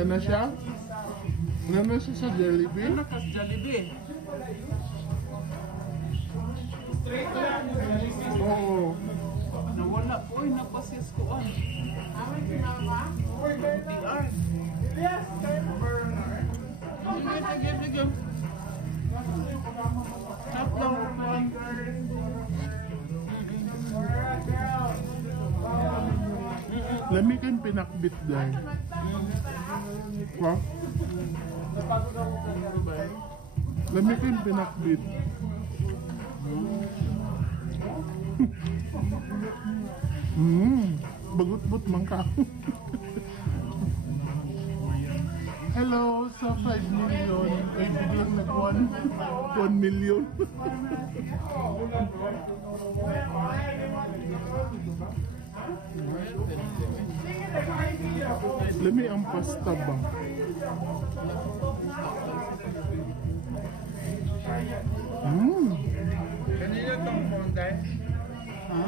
Nana siya? Nana siya sa Jollibee? Ano ka sa Jollibee? Oo. Nawala po ay napasis ko an. Amin kinama? TR. Yes, sige. Tap lang naman. Lami kayong pinakbit dahil. Ha? Lami kayong pinakbit. Bagut-but man ka. Hello, sa 5 million. Ay, biglang nag 1 million. Lami ang pasta ba? Kanina itong Monday? Ha?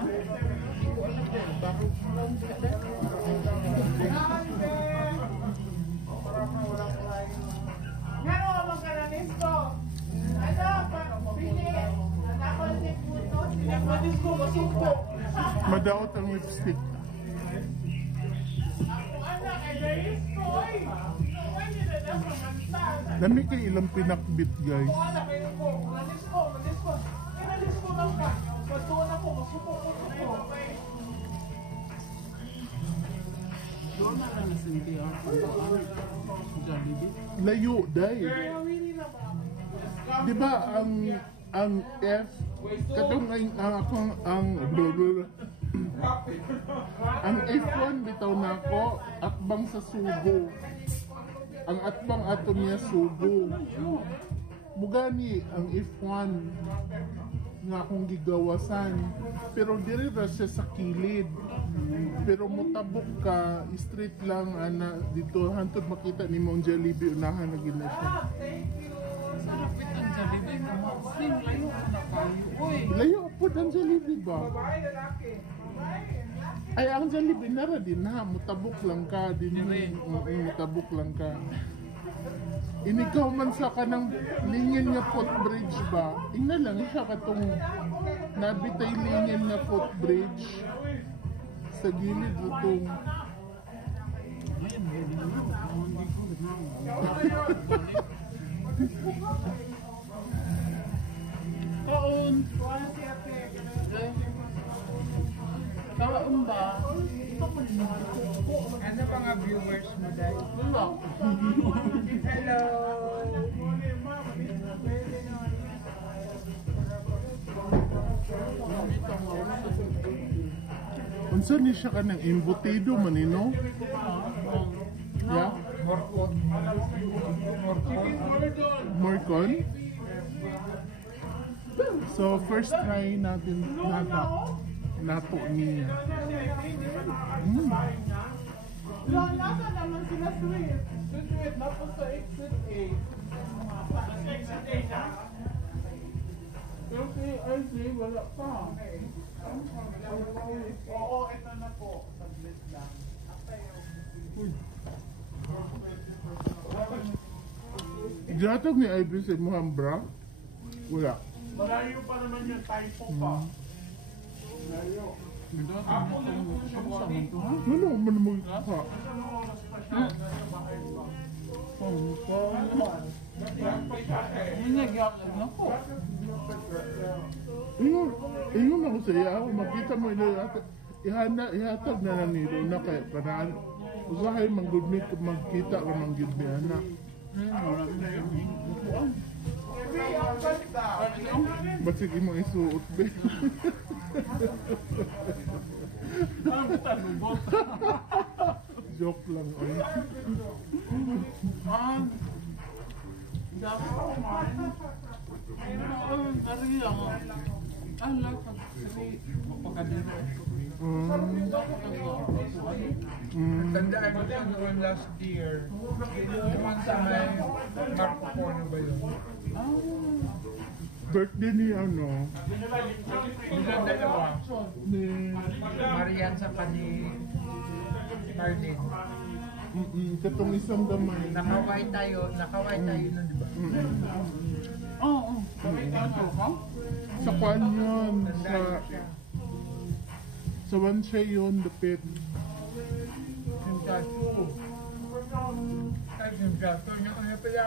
Madaot ang lipstick. Dami kayo ilang pinakbit, guys. Doon na lang sa TR. Jollibee. Layo, dahil. Di ba ang F, katong ang F1 bitaw na ako, atbang sa Subo. Ang atbang ato niya Subo. Mugani ang F1 nga akong gigawasan. Pero diri ra siya sa kilid. Pero mutabok ka, straight lang ana dito hantod makita nimo ang Jollibee unahan na gina siya. Sarap itong Jollibee. Sing layo ka na kayo. Uy! Layo po ang Jollibee ba? Ay, ang Jollibee na din ha, mutabok lang ka din. Mutabok lang ka. Inigaw man sa kanang linyan nga footbridge ba? Ina lang siya katong nabitay linyan nga footbridge sa gilid itong Kaon! Kaon ba? Ano pa nga viewers mo dahil? Wala. Hello! unsa ni siya kanang embutido manino? Yeah? Morcon? So first try natin nato niya. Nasa naman sila sweet. Sweet na po sa exit A. Exit A na? Pero si RJ wala pa. Oo, ito na po. Saglit lang. Gatag ni Ivy si Muhambra? Wala. Malayo pa naman yung typo pa. Malayo. Ano man mo ka? Ingon ako sa iya, makita mo ihatag na lang nilo na kaya paraan. Usahay manggudmit magkita ka manggudmi anak. Ba't sige mo isuot be? Joke lang ay. Tandaan mo lang noon last year. Naman sa may Marco Polo ba yun? Birthday ni ano? Yung dalawa. Ni Marian sa pani Marlene. Katong isang gamay. Nakaway tayo nun, di ba? Oo. Ito ka? Sa kwan yun, sa Wansha yun, dapit. Sinsaso. Ay, sinsaso. Ano pala?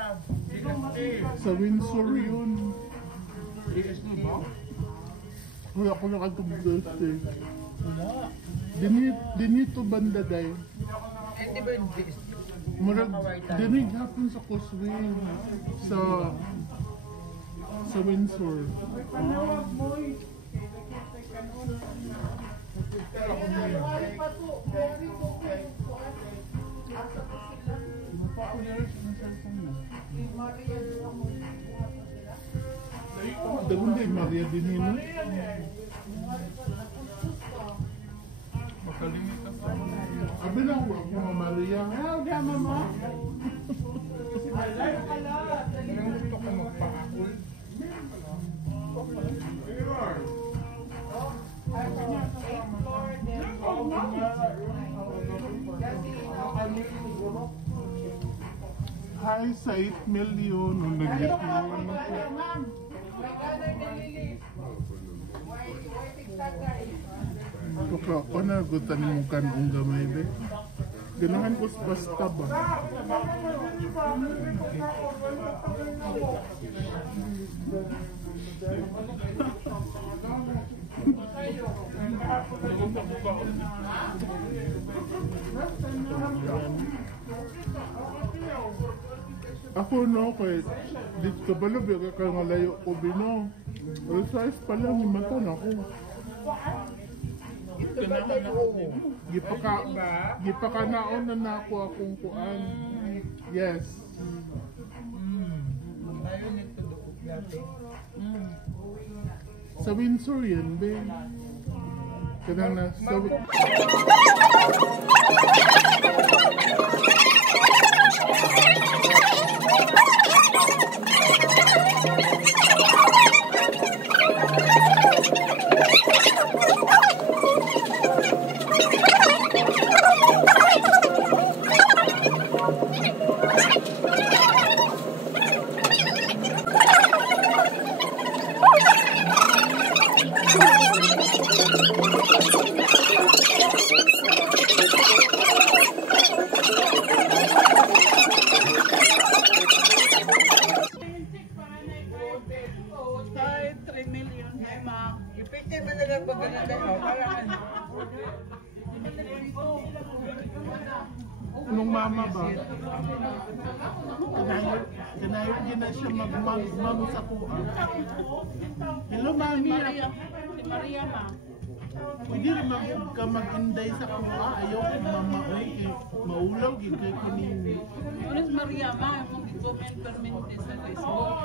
DST. Sa Windsor yun. DST. Wala ko nakatubigay. Wala. Dinito banda day. Eh, di ba yung DST? Murag, dinig hapon sa Causeway. Sa Windsor. Panawag mo eh. Dagun day Maria Dinino. Makalimit ako. Abi lang ako mga Maria. Ayaw, di mama. Yung gusto ko magpakakul. Hi sa 8 million. Nung nag-get Baka ako na gutan mo kanong gamay be. Ganahan ko sa pasta ba? Ako no, kay dito ka ba labi ka nga layo ko bino. Pero size pa lang, himatan ako. Gipaka naon na nako akong kuan. Yes. Tayo nito doon yate. Sa Windsor yan, be. Kanang na sa Kahit 3 million, ay ma. Ipitin mo na lang pag ganun tayo. Parang nung mama ba? Kanayot din na siya magmang sa kuha. Hello, mami. Si Maria ma. Pwede rin ka mag-inday sa kuha. Ayaw ko mamaoy. Maulaw, gid kay kinini. Ulit Maria ma, kung i-comment permanente sa Facebook.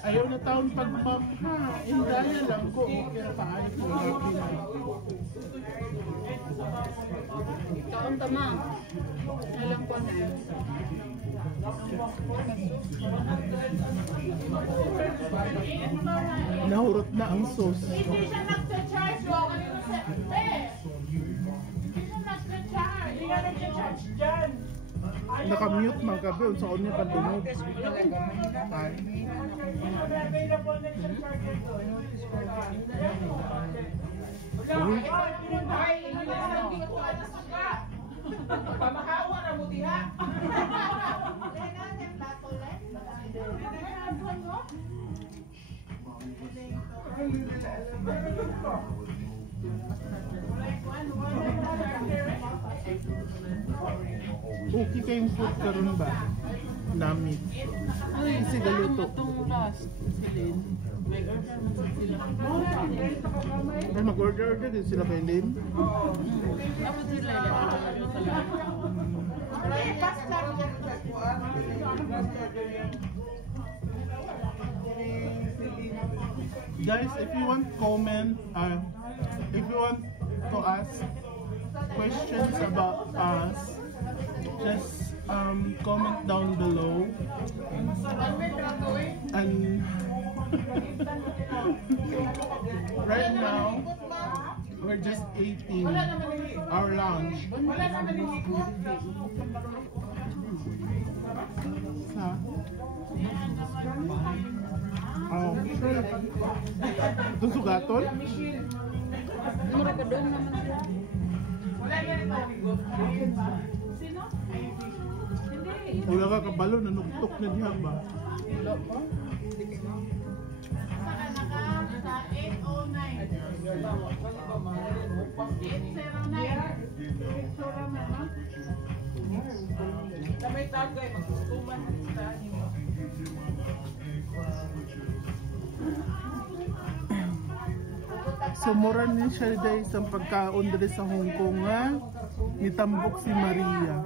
Ayaw na taon pagmam ha. Indaya lang ko. Okay na paayos ko. Kaon tama. Alam ko na. Nahurot na ang sauce. Hindi siya nagsa-charge o kanino sa... Hindi siya nagsa-charge. Hindi nga nagsa-charge dyan. Naka-mute man ka doon. Saan niya pandunod? Ay. Available na siya charger doon. Uy. Ay, hindi na lang dito ka na suka. Pamakawa na mo diha. Okay kayong food karon ba? Nami. Ay, sigaluto. Itong last, Celine. May order mo sa sila. Ay, mag-order din sila kay Lynn. Tapos sila ano talaga. Guys, if you want comment, if you want to ask questions about us, just comment down below. And right now, we're just eating our lunch. Sa? Oh, sure. Itong sugaton? Mura ka doon naman siya. Wala ka kabalo, nanuktok na diha ba? Wala pa. May tagay, magsusuman sa animo. So mura ni siya guys ang pagkaon diri sa Hong Kong nga nitambok si Maria.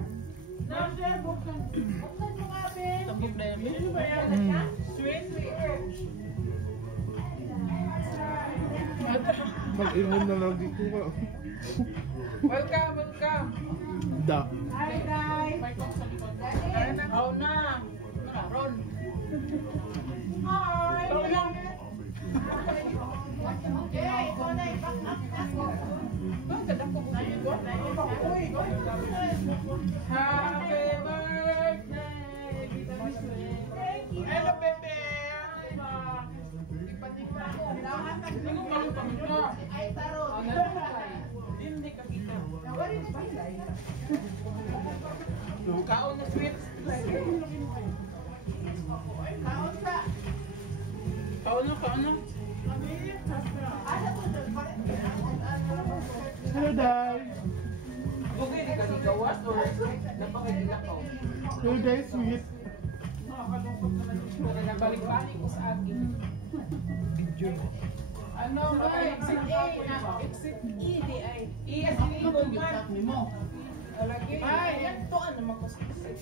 Tabog na yan. Mag-ingon na lagi ko ka. Welcome, welcome. Da. Hi guys. Oh na. Ron. Hi. Happy birthday. Hello, bebe. Hindi ka kita. Kaon na sweets. Kaon na. Hello, Day. Okay, di ka ligawas or napakagilakaw? Hello, Day, sweet. Nabalik-balik ko sa akin. Ano ba? Exit A na. Exit E di ay. E as in Eagle mo. Alagi. Ay, yan to. Ano naman ko sa exit?